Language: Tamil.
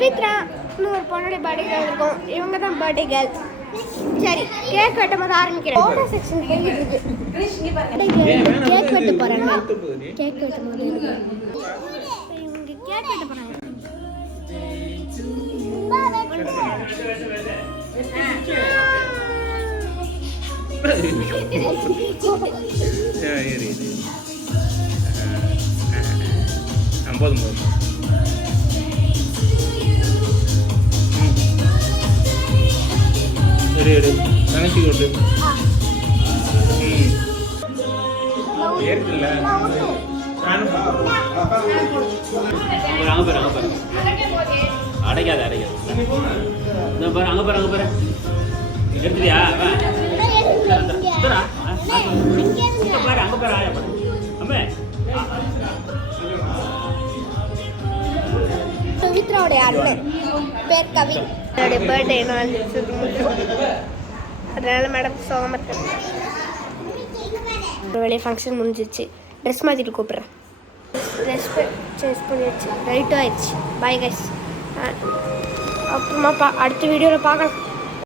பவித்ரா ஒரு பொண்ணுடைய பர்த்டே இருக்கும். இவங்க தான் பர்த்டே கேர்ள். சரி, கேக் வெட்டும் போது ஆரம்பிக்கிறேன். ஃபோட்டோ செக்ஷன் போயிட்டு இருக்கு. கேக் வெட்ட போறாங்க. கேக் வெட்டும் போது இவங்க கேக் வெட்ட போறாங்க. போதும் எடு எடு நினைச்சி கொண்டு ஏற்கல அங்கே பாரு அடைக்காது அங்கே பாரு எடுத்துட்டியா பாரு அங்கே பாரு ஆயா பாரு அம்மே பவித்ராவுடைய அண்ணன் பேர் கவின். என்னுடைய பர்த்டே நாள். அதனால மேடம் சோகமாக ஒரு வேலையை ஃபங்க்ஷன் முடிஞ்சிச்சு. ட்ரெஸ் மாற்றிட்டு கூப்பிட்றேன். ட்ரெஸ் சேஞ்ச் பண்ணிடுச்சு. ரைட்டும் ஆயிடுச்சு. Bye guys. அப்புறமா அடுத்த வீடியோவில் பார்க்கலாம்.